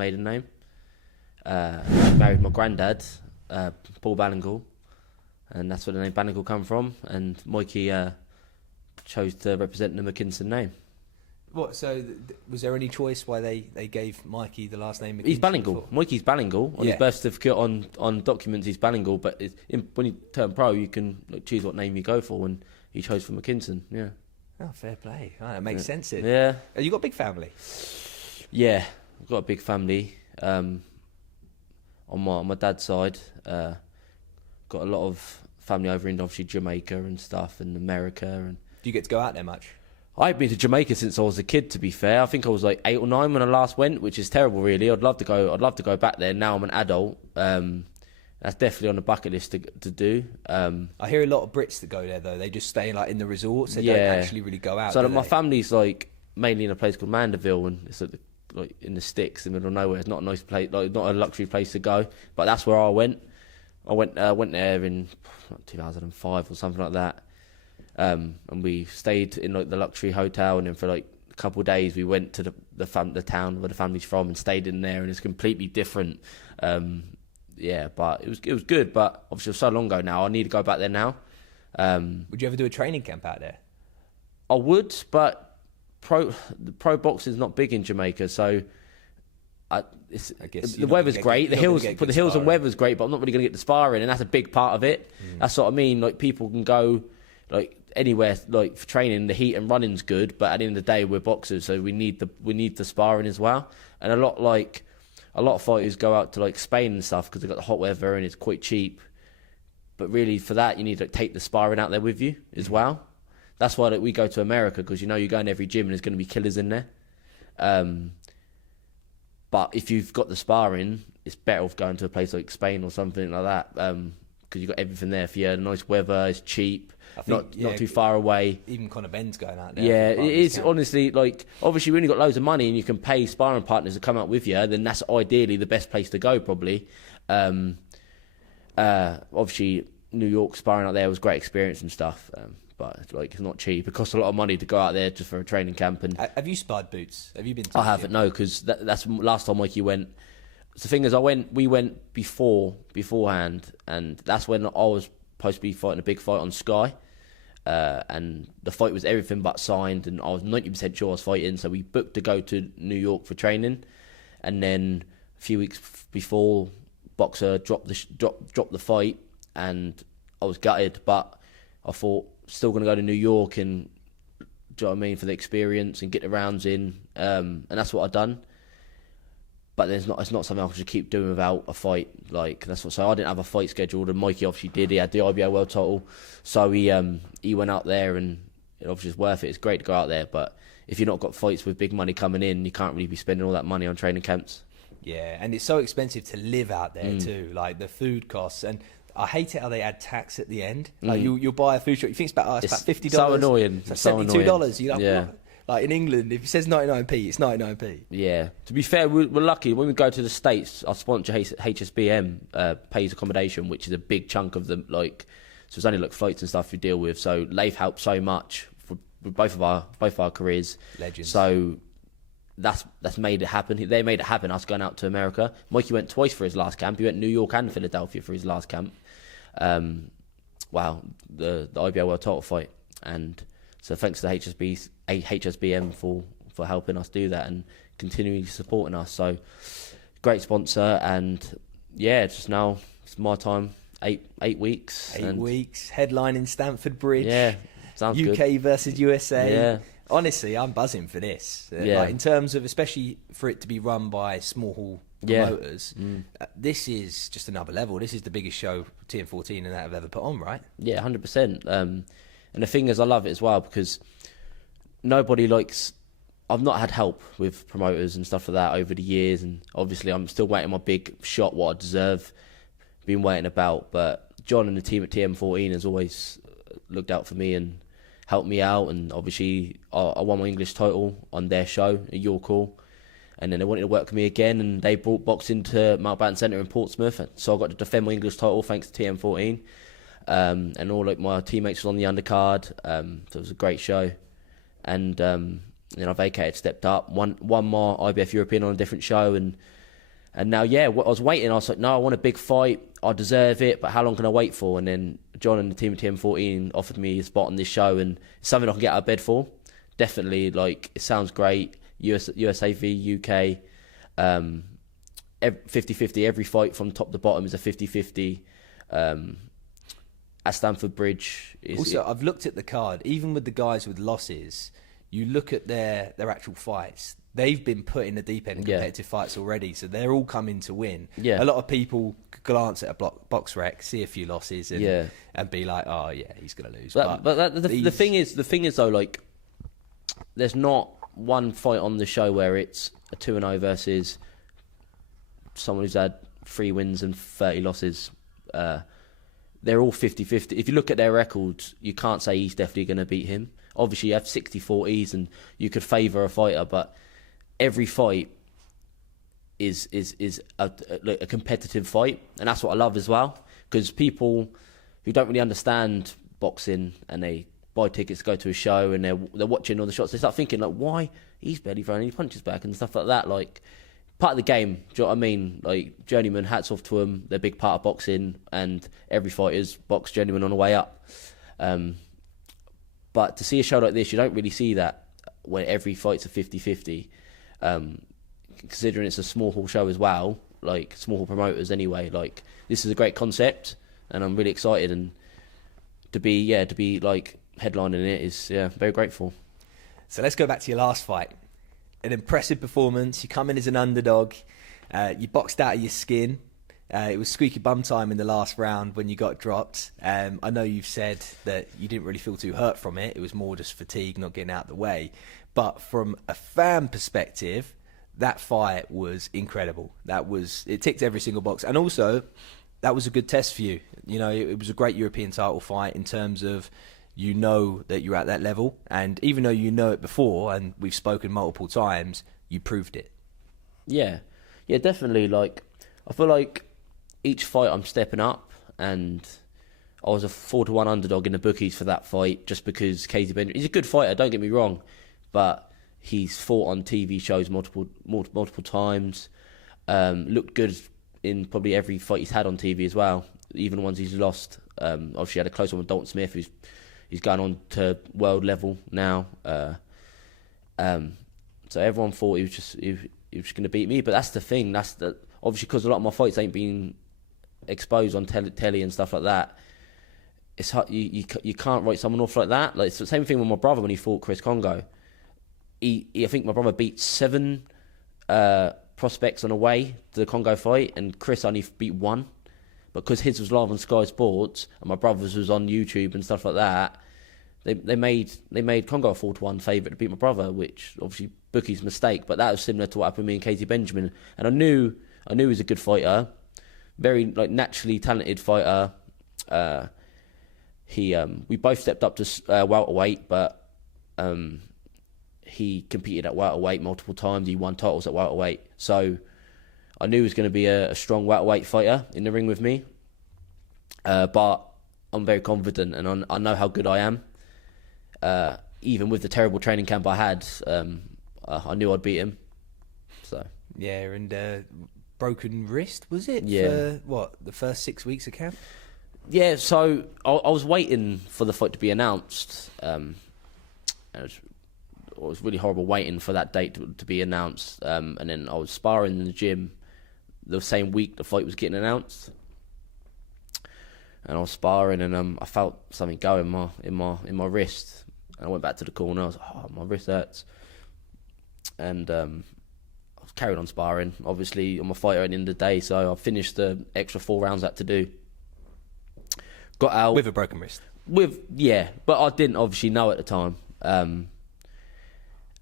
maiden name. Married my granddad, Paul Ballingall, and that's where the name Ballingall come from. And Mikey chose to represent the McKinson name. What? So was there any choice why they gave Mikey the last name? He's Ballingall. Mikey's Ballingall. On his birth certificate, on documents, he's Ballingall. But when you turn pro, you can choose what name you go for, and he chose for McKinson. Yeah. Oh, fair play. Oh, that makes sense. Yeah. Have you got a big family? Yeah, I've got a big family. On my dad's side, got a lot of family over in obviously Jamaica and stuff, and America. And do you get to go out there much? I've been to Jamaica since I was a kid. To be fair, I think I was like 8 or 9 when I last went, which is terrible. Really, I'd love to go back there. Now I'm an adult. That's definitely on the bucket list to do. I hear a lot of Brits that go there though. They just stay in the resorts. They don't actually really go out. So my family's mainly in a place called Mandeville, and it's like in the sticks, in the middle of nowhere. It's not a nice place, not a luxury place to go. But that's where I went. I went there in 2005 or something like that. And we stayed in the luxury hotel, and then for a couple of days we went to the town where the family's from and stayed in there, and it's completely different. But it was good. But obviously it was so long ago now. I need to go back there now. Would you ever do a training camp out there? I would, but the pro boxing is not big in Jamaica, so I guess the weather's great. The hills and weather's great, but I'm not really going to get the sparring, and that's a big part of it. That's what I mean. People can go anywhere for training. The heat and running's good, but at the end of the day, we're boxers, so we need the sparring as well. And a lot of fighters go out to Spain and stuff because they've got the hot weather and it's quite cheap. But really, for that, you need to take the sparring out there with you as well. That's why we go to America, because you go in every gym and there's going to be killers in there. But if you've got the sparring, it's better off going to a place like Spain or something like that, because you've got everything there for you. Nice weather, it's cheap, not too far away. Even Conor Ben's going out there. Yeah, it is honestly obviously when you've got loads of money and you can pay sparring partners to come out with you, then that's ideally the best place to go probably. Obviously New York sparring out there was a great experience and stuff. But it's not cheap. It costs a lot of money to go out there just for a training camp. And have you sparred boots? Have you been? I haven't, no, because that's last time Mikey went. The thing is, we went beforehand, and that's when I was supposed to be fighting a big fight on Sky, and the fight was everything but signed, and I was 90% sure I was fighting. So we booked to go to New York for training, and then a few weeks before, boxer dropped the fight, and I was gutted, but I thought, still going to go to New York and, do you know what I mean, for the experience and get the rounds in, and that's what I've done. But it's not something I can just keep doing without a fight. So I didn't have a fight scheduled, and Mikey obviously did. He had the IBO world title, so he went out there, and it obviously is worth it. It's great to go out there, but if you've not got fights with big money coming in, you can't really be spending all that money on training camps. Yeah, and it's so expensive to live out there too, the food costs. And I hate it how they add tax at the end. You'll buy a food shop, you think it's about $50. So annoying. It's $72. You're like in England, if it says 99p, it's 99p. Yeah. To be fair, we're lucky. When we go to the States, our sponsor HSBM pays accommodation, which is a big chunk of them. So it's only flights and stuff we deal with. So they've helped so much for both of our careers. Legends. So that's made it happen. They made it happen, us going out to America. Mikey went twice for his last camp. He went New York and Philadelphia for his last camp. The IBO World title fight. And so thanks to HSBM for helping us do that and continuing supporting us. So great sponsor, and just now it's my time. 8 weeks. 8 weeks. Headlining Stamford Bridge. Yeah, sounds UK good. versus USA. Yeah. Honestly, I'm buzzing for this. In terms of, especially for it to be run by small hall promoters, this is just another level. This is the biggest show TN14 and that have ever put on, right? Yeah, 100%. And the thing is, I love it as well because nobody likes... I've not had help with promoters and stuff like that over the years, and obviously I'm still waiting my big shot, what I deserve, been waiting about. But John and the team at TN14 has always looked out for me and helped me out, and obviously I won my English title on their show at Your Call, and then they wanted to work with me again, and they brought boxing to Mountbatten Centre in Portsmouth, so I got to defend my English title thanks to TN14, and all my teammates was on the undercard, so it was a great show, and then I vacated, stepped up, won more IBF European on a different show, and And now, I was waiting. I was like, no, I want a big fight. I deserve it, but how long can I wait for? And then John and the team at TM14 offered me a spot on this show, and it's something I can get out of bed for. Definitely, like, it sounds great. USA v UK, 50-50. Every fight from top to bottom is a 50-50. At Stamford Bridge. I've looked at the card. Even with the guys with losses, you look at their actual fights. They've been put in the deep end in competitive fights already, so they're all coming to win. Yeah. A lot of people glance at a box rec, see a few losses, and be like, "Oh yeah, he's going to lose." But the thing is though, like, there's not one fight on the show where it's a 2-0 versus someone who's had 3 wins and 30 losses. They're all 50-50. If you look at their records, you can't say he's definitely going to beat him. Obviously, you have 60-40s, and you could favour a fighter, but every fight is a competitive fight, and that's what I love as well. Because people who don't really understand boxing and they buy tickets to go to a show and they're watching all the shots, they start thinking like, why he's barely throwing any punches back and stuff like that. Like, part of the game, do you know what I mean? Like, journeyman, hats off to them. They're a big part of boxing, and every fighter's box journeyman on the way up. But to see a show like this, you don't really see that, where every fight's a 50-50. Considering it's a small hall show as well, like small hall promoters anyway, like, this is a great concept, and I'm really excited, and to be like headlining it is very grateful. So let's go back to your last fight. An impressive performance. You come in as an underdog. You boxed out of your skin. It was squeaky bum time in the last round when you got dropped. I know you've said that you didn't really feel too hurt from it. It was more just fatigue, not getting out of the way. But from a fan perspective, that fight was incredible. It ticked every single box. And also, that was a good test for you. You know, it was a great European title fight in terms of, you know that you're at that level. And even though you know it before, and we've spoken multiple times, you proved it. Yeah, definitely. Like, I feel like each fight I'm stepping up, and I was a 4-1 underdog in the bookies for that fight, just because Casey Benjamin, he's a good fighter, don't get me wrong, but he's fought on TV shows multiple times, looked good in probably every fight he's had on TV as well, even the ones he's lost. Obviously had a close one with Dalton Smith, he's going on to world level now. So everyone thought he was just going to beat me, but that's the thing. Obviously, because a lot of my fights ain't been exposed on telly and stuff like that. It's hard, you can't write someone off like that. Like, it's the same thing with my brother when he fought Chris Congo. I think my brother beat 7 prospects on the way to the Congo fight, and Chris only beat 1. But because his was live on Sky Sports and my brother's was on YouTube and stuff like that, they made Congo a 4-1 favourite to beat my brother, which obviously bookies' mistake. But that was similar to what happened with me and Casey Benjamin. And I knew he was a good fighter, very naturally talented fighter. We both stepped up to welterweight, but he competed at welterweight multiple times. He won titles at welterweight, so I knew he was going to be a strong welterweight fighter in the ring with me. But I'm very confident, and I know how good I am. Even with the terrible training camp I had, I knew I'd beat him. So yeah, and broken wrist, was it? Yeah. For the first 6 weeks of camp? Yeah, so I was waiting for the fight to be announced. It was really horrible waiting for that date to be announced. And then I was sparring in the gym the same week the fight was getting announced. And I was sparring, and I felt something go in my wrist. And I went back to the corner. I was like, oh, my wrist hurts. And I was carried on sparring. Obviously, I'm a fighter at the end of the day, so I finished the extra 4 rounds I had to do. Got out with a broken wrist. But I didn't obviously know at the time. And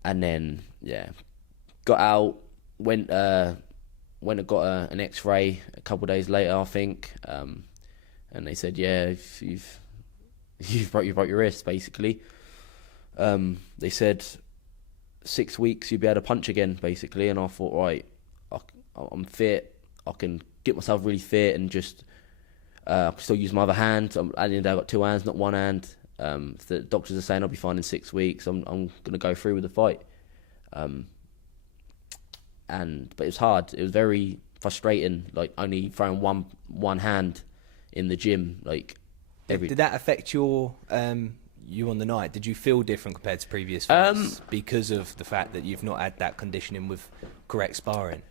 then got out. Went and got an X-ray a couple of days later, I think. And they said, you've broke your wrist, basically. They said 6 weeks you'll be able to punch again, basically. And I thought, right, I'm fit. I can get myself really fit and just I can still use my other hand. At the end of the day, I've got 2 hands, not 1 hand. If the doctors are saying I'll be fine in 6 weeks, I'm going to go through with the fight. But it was hard. It was very frustrating. Like only throwing one hand in the gym. Like did that affect your you on the night? Did you feel different compared to previous fights because of the fact that you've not had that conditioning with correct sparring?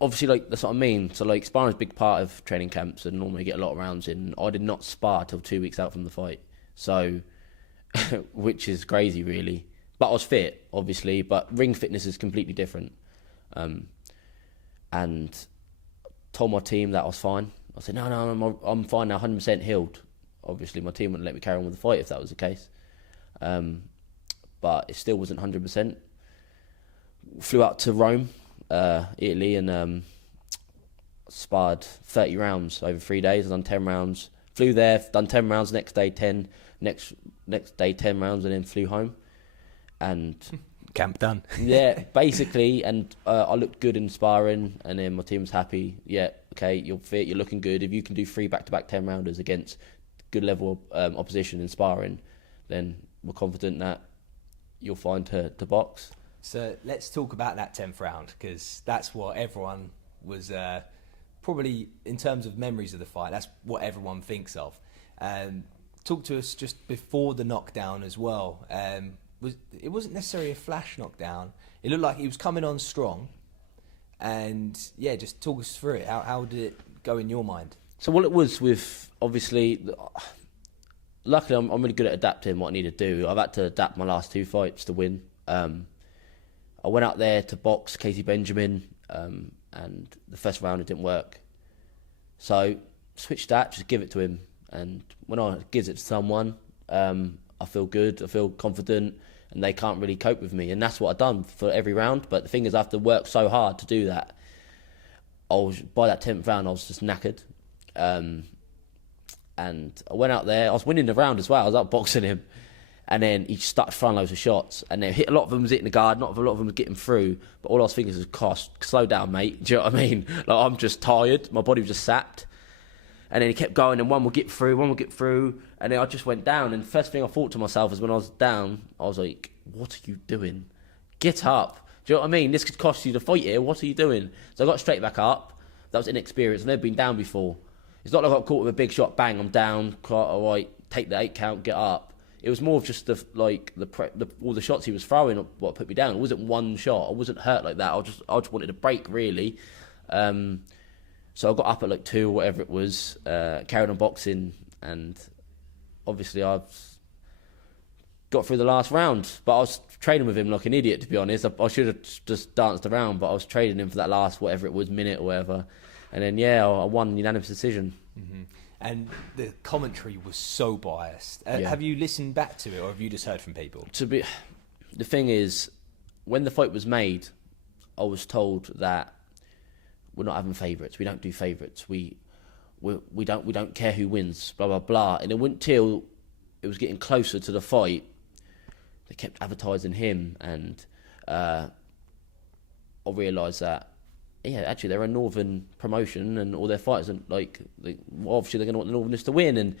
Obviously, like that's what I mean. So like sparring is a big part of training camps, and normally get a lot of rounds in. I did not spar till 2 weeks out from the fight, so which is crazy, really. But I was fit, obviously. But ring fitness is completely different. And told my team that I was fine. I said, no, I'm fine now, 100% healed. Obviously, my team wouldn't let me carry on with the fight if that was the case. But it still wasn't 100%. Flew out to Rome, Italy, and sparred 30 rounds over 3 days. I done 10 rounds. Flew there, done 10 rounds, next day 10, next day 10 rounds, and then flew home. And camp done. Yeah, basically, and I looked good in sparring, and then my team was happy. Yeah, okay, you're fit, you're looking good. If you can do 3 back-to-back 10-rounders against good level opposition in sparring, then we're confident that you'll find to box. So let's talk about that 10th round, because that's what everyone was probably, in terms of memories of the fight, that's what everyone thinks of. Talk to us just before the knockdown as well. It wasn't necessarily a flash knockdown. It looked like he was coming on strong. And yeah, just talk us through it. How did it go in your mind? So what it was with, obviously, luckily I'm really good at adapting what I need to do. I've had to adapt my last 2 fights to win. I went out there to box Casey Benjamin, and the first round it didn't work. So switched that, just give it to him. And when I give it to someone, I feel good, I feel confident, and they can't really cope with me. And that's what I've done for every round. But the thing is, I have to work so hard to do that. By that 10th round, I was just knackered. And I went out there, I was winning the round as well, I was outboxing him. And then he started throwing loads of shots. And then a lot of them was hitting the guard, not a lot of them was getting through. But all I was thinking was, slow down, mate. Do you know what I mean? Like, I'm just tired. My body was just sapped. And then he kept going, and one would get through. And then I just went down. And the first thing I thought to myself is when I was down, I was like, what are you doing? Get up. Do you know what I mean? This could cost you the fight here. What are you doing? So I got straight back up. That was inexperience. I've never been down before. It's not like I got caught with a big shot, bang, I'm down, all right, take the 8 count, get up. It was more of just all the shots he was throwing what put me down. It wasn't one shot. I wasn't hurt like that. I just wanted a break, really. So I got up at like 2 or whatever it was, carried on boxing, and obviously I've got through the last round. But I was training with him like an idiot, to be honest. I should have just danced around, but I was training him for that last whatever it was, minute or whatever. And then, yeah, I won unanimous decision. Mm-hmm. And the commentary was so biased. Have you listened back to it, or have you just heard from people? The thing is, when the fight was made, I was told that we're not having favourites. We don't do favourites. We don't care who wins. Blah blah blah. And it wasn't till it was getting closer to the fight, they kept advertising him, and I realised that. Yeah, actually, they're a northern promotion, and all their fighters are obviously they're going to want the Northerners to win, and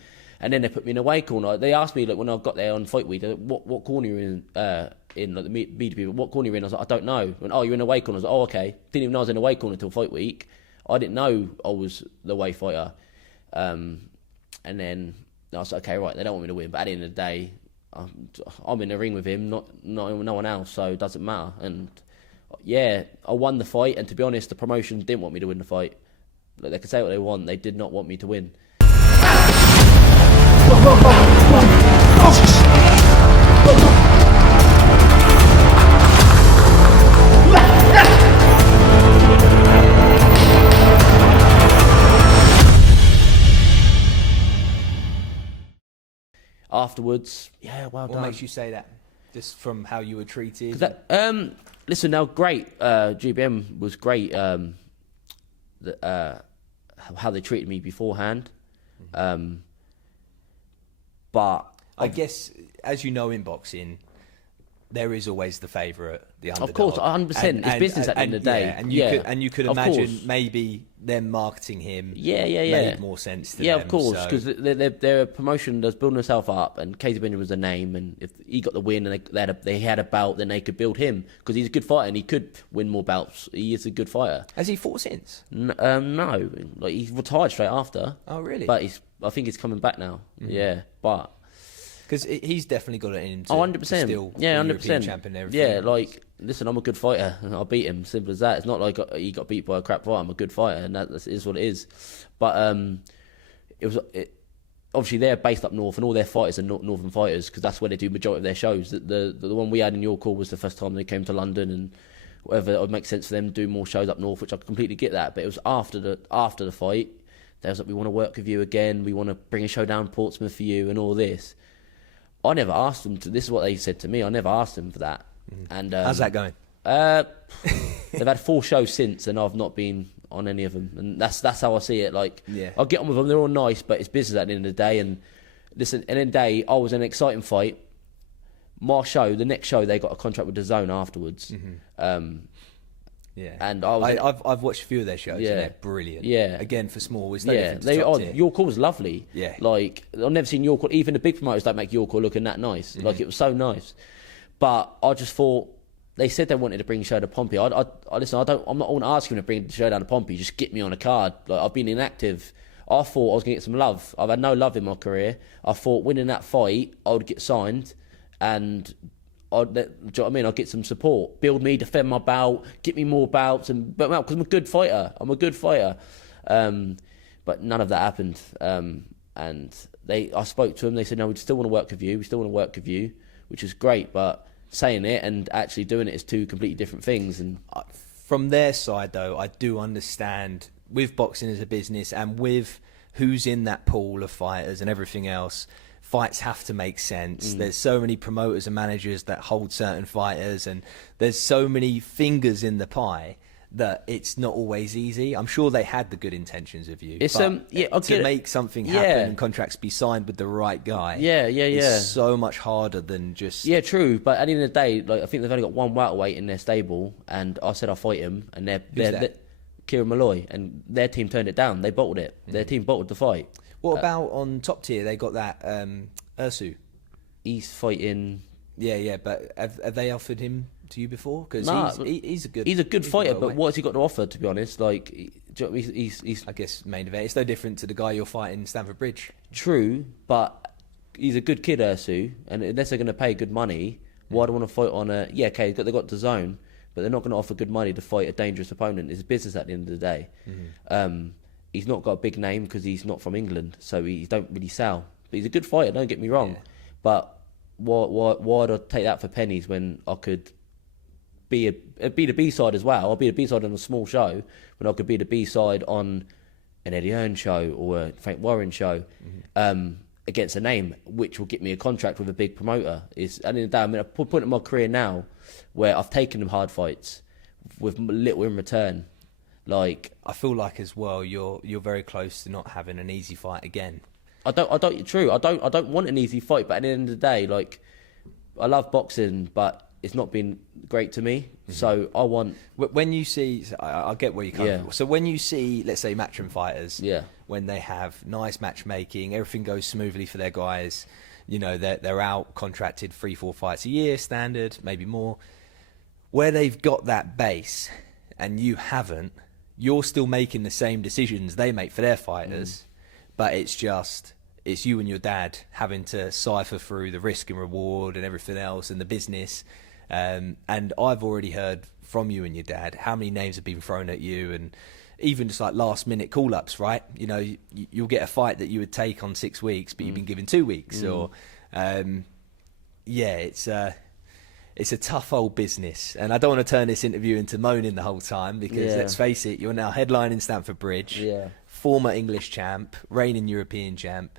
then they put me in a away corner. They asked me when I got there on fight week, what corner you're in like the media people, what corner you're in. I was like, I don't know. I went, you're in a away corner. I was like, oh, okay. Didn't even know I was in a away corner until fight week. I didn't know I was the away fighter, and then I was like, okay, right, they don't want me to win, but at the end of the day, I'm in the ring with him, not no one else, so it doesn't matter. And yeah, I won the fight, and to be honest, the promotion didn't want me to win the fight. Like, they could say what they want, they did not want me to win. Afterwards, yeah, well done. What makes you say that? Just from how you were treated? Listen, now, great. GBM was great. How they treated me beforehand. But I guess, as you know, in boxing, there is always the favourite, the underdog. Of course, 100%. It's business at the end of the day. Yeah, and you could imagine maybe them marketing him made more sense to them. Yeah, of course, because they're a promotion that's building herself up, and Casey Benjamin was the name, and if he got the win and they had a bout, then they could build him, because he's a good fighter and he could win more bouts. He is a good fighter. Has he fought since? No. Like, he retired straight after. Oh, really? But I think he's coming back now. Yeah, but... Because he's definitely got it in him to 100%. still Yeah, 100%. European champion and everything. Yeah, like, listen, I'm a good fighter, and I'll beat him. Simple as that. It's not like he got beat by a crap fighter. I'm a good fighter, and that is what it is. But obviously they're based up north, and all their fighters are northern fighters, because that's where they do majority of their shows. The one we had in your call was the first time they came to London, and whatever, it would make sense for them to do more shows up north, which I completely get that. But it was after the fight, they was like, we want to work with you again. We want to bring a show down Portsmouth for you, and all this. I never asked them to. This is what they said to me. I never asked them for that. And how's that going? They've had 4 shows since, and I've not been on any of them. And that's how I see it. Like, I'll get on with them. They're all nice, but it's business at the end of the day. And listen, at the end of the day, I was in an exciting fight. My show, the next show, they got a contract with DAZN afterwards. Yeah, and I've watched a few of their shows. Yeah, and they're brilliant. Yeah, again for small, it's no different to top tier. Your call was lovely. Yeah, like I've never seen your call. Even the big promoters don't make your call looking that nice. Like, it was so nice. But I just thought, they said they wanted to bring the show to Pompey. Listen, I'm not asking them to bring the show down to Pompey. Just get me on a card. Like, I've been inactive. I thought I was gonna get some love. I've had no love in my career. I thought winning that fight, I would get signed, and do you know what I mean? I'll get some support, build me, defend my bout, get me more bouts, because I'm a good fighter. But none of that happened. And I spoke to them. They said, no, we still want to work with you. We still want to work with you, which is great. But saying it and actually doing it is two completely different things. And from their side, though, I do understand with boxing as a business and with who's in that pool of fighters and everything else. Fights have to make sense. There's so many promoters and managers that hold certain fighters, and there's so many fingers in the pie that it's not always easy. I'm sure they had the good intentions of you. It's to make something happen and contracts be signed with the right guy. It's so much harder than just true. But at the end of the day, like, I think they've only got one welterweight in their stable, and I said I'll fight him, and they're Kieran Malloy, and their team turned it down. They bottled it. Their team bottled the fight. What about on top tier? They got that Ursu. He's fighting. Yeah, but have they offered him to you before? Because he's a good. He's a good fighter, but what has he got to offer? To be honest, like, he's I guess main event. It's no different to the guy you're fighting, Stamford Bridge. True, but he's a good kid, Ursu, and unless they're going to pay good money, why do I want to fight on a? Yeah, okay, they got DAZN, but they're not going to offer good money to fight a dangerous opponent. It's a business at the end of the day. He's not got a big name because he's not from England, so he don't really sell. But he's a good fighter, don't get me wrong. But why'd I take that for pennies when I could be the B-side as well? I'll be the B-side on a small show when I could be the B-side on an Eddie Hearn show or a Frank Warren show against a name, which will get me a contract with a big promoter. At the end of the day, I'm at a point in my career now where I've taken them hard fights with little in return. Like, I feel like as well, you're very close to not having an easy fight again. I don't want an easy fight, but at the end of the day, like, I love boxing, but it's not been great to me. So I want. When you see, I get where you come from. So when you see, let's say, matchroom fighters, when they have nice matchmaking, everything goes smoothly for their guys. You know, they're out contracted 3-4 fights a year, standard, maybe more. Where they've got that base, and you haven't. You're still making the same decisions they make for their fighters, but it's you and your dad having to cipher through the risk and reward and everything else and the business. And I've already heard from you and your dad how many names have been thrown at you, and even just like last minute call ups, right? You know, you'll get a fight that you would take on 6 weeks, but you've been given 2 weeks, or it's a tough old business, and I don't want to turn this interview into moaning the whole time because let's face it, you're now headlining Stamford Bridge, former English champ, reigning European champ.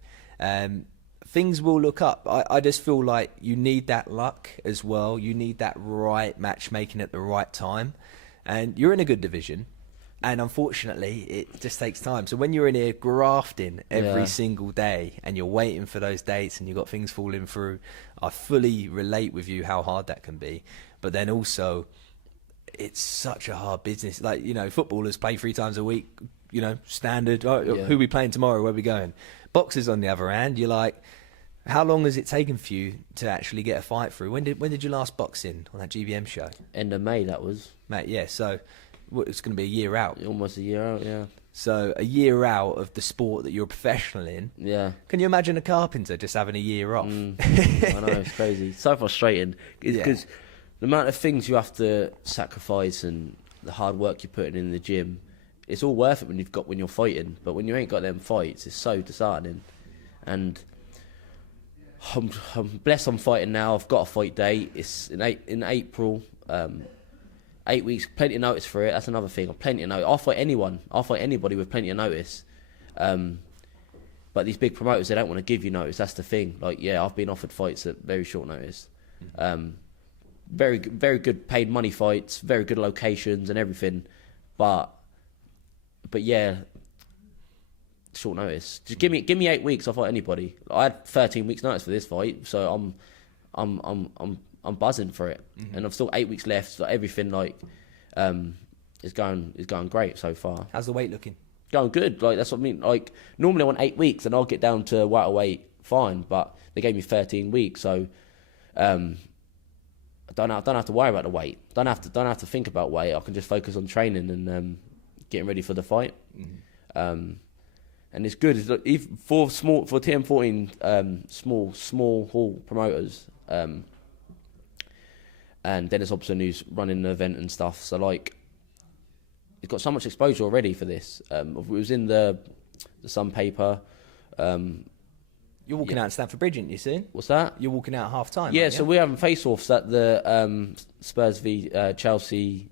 Things will look up. I just feel like you need that luck as well. You need that right matchmaking at the right time, and you're in a good division. And unfortunately, it just takes time. So when you're in here grafting every single day and you're waiting for those dates and you've got things falling through, I fully relate with you how hard that can be. But then also, it's such a hard business. Like, you know, footballers play 3 times a week, you know, standard. Oh, who are we playing tomorrow? Where are we going? Boxers, on the other hand, you're like, how long has it taken for you to actually get a fight through? When did you last box in on that GBM show? End of May, that was. Mate, yeah, so it's going to be a year out. Almost a year out, yeah. So a year out of the sport that you're a professional in. Yeah. Can you imagine a carpenter just having a year off? I know, it's crazy. So frustrating. Because the amount of things you have to sacrifice and the hard work you're putting in the gym, it's all worth it when you're fighting. But when you ain't got them fights, it's so disheartening. And I'm blessed I'm fighting now. I've got a fight date. It's in April. 8 weeks, plenty of notice for it. That's another thing. Plenty of notice. I'll fight anyone. I'll fight anybody with plenty of notice. But these big promoters, they don't want to give you notice. That's the thing. Like, yeah, I've been offered fights at very short notice. Very good paid money fights, very good locations and everything. But yeah, short notice. Just give me 8 weeks. I'll fight anybody. I had 13 weeks notice for this fight, so I'm buzzing for it, and I've still 8 weeks left. So everything is going great so far. How's the weight looking? Going good. Like, that's what I mean. Like, normally I want 8 weeks, and I'll get down to welterweight fine. But they gave me 13 weeks, so I don't have to worry about the weight. Don't have to think about weight. I can just focus on training and getting ready for the fight. And it's good. It's like, even for TM14 small hall promoters. And Dennis Hobson, who's running the event and stuff. So, like, it's got so much exposure already for this. It was in the Sun paper. You're walking out at Stamford Bridge, aren't you, soon? What's that? You're walking out at half-time, Yeah, so we're having face-offs at the Spurs v Chelsea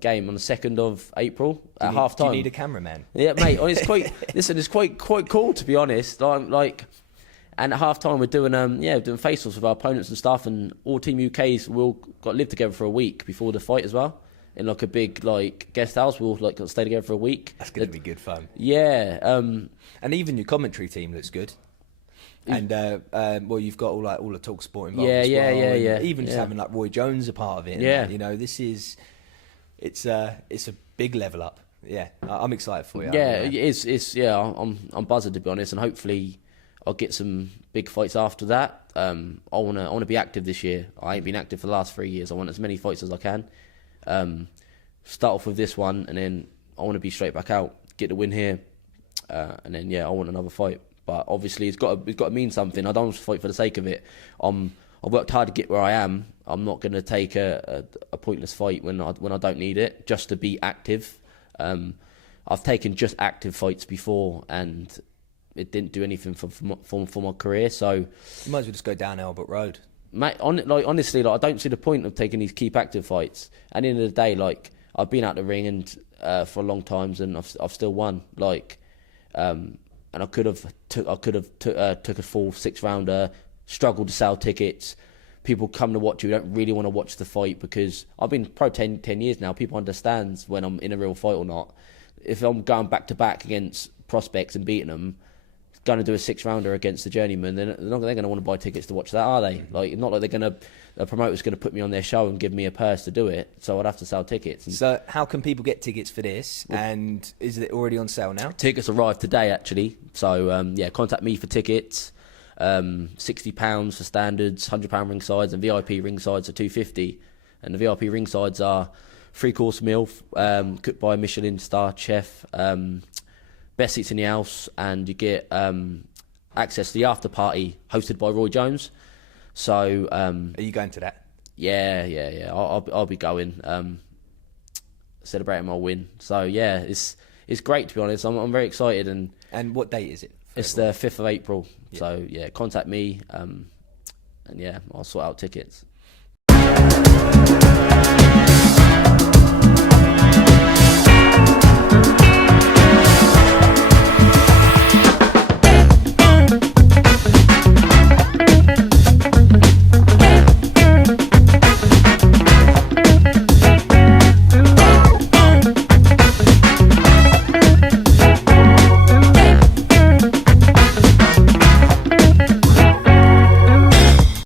game on the 2nd of April at half-time. Do you need a cameraman? Yeah, mate. It's quite cool, to be honest. Like, and at half-time we're doing face-offs with our opponents and stuff, and all Team UK's we'll got to live together for a week before the fight as well, in like a big guest house. We'll stay together for a week. That's going to be good fun. Yeah. And even your commentary team looks good. And you've got all the talk sport involved. Yeah. Even just having like Roy Jones a part of it. Yeah. You know, it's a big level up. Yeah, I'm excited for you. Yeah, it is. I'm buzzing, to be honest, and hopefully I'll get some big fights after that. I wanna be active this year. I ain't been active for the last 3 years. I want as many fights as I can. Start off with this one, and then I want to be straight back out, get the win here, and then I want another fight. But obviously it's got to mean something. I don't want to fight for the sake of it. I've worked hard to get where I am. I'm not going to take a pointless fight when I don't need it, just to be active. I've taken just active fights before, and it didn't do anything for my career. So you might as well just go down Albert Road, mate. Honestly, I don't see the point of taking these keep active fights. At the end of the day, I've been out the ring and for a long times, and I've still won. And I could have took a full 6-rounder, struggled to sell tickets. People come to watch you, don't really want to watch the fight, because I've been pro 10 years now. People understand when I'm in a real fight or not. If I'm going back to back against prospects and beating them, going to do a 6-rounder against the journeyman, they're going to want to buy tickets to watch that, are they? Not like a promoter's going to put me on their show and give me a purse to do it, so I'd have to sell tickets. So how can people get tickets for this, and is it already on sale now? Tickets arrived today, actually, so contact me for tickets. £60 for standards, £100 ringsides, and VIP ringsides are £250. And the VIP ringsides are 3-course meal, cooked by a Michelin star chef, best seats in the house, and you get access to the after party hosted by Roy Jones. So are you going to that? Yeah. I'll be going, celebrating my win. So yeah, it's great, to be honest. I'm very excited. And what date is it? It's the 5th of April. Yeah. So yeah, contact me, and I'll sort out tickets.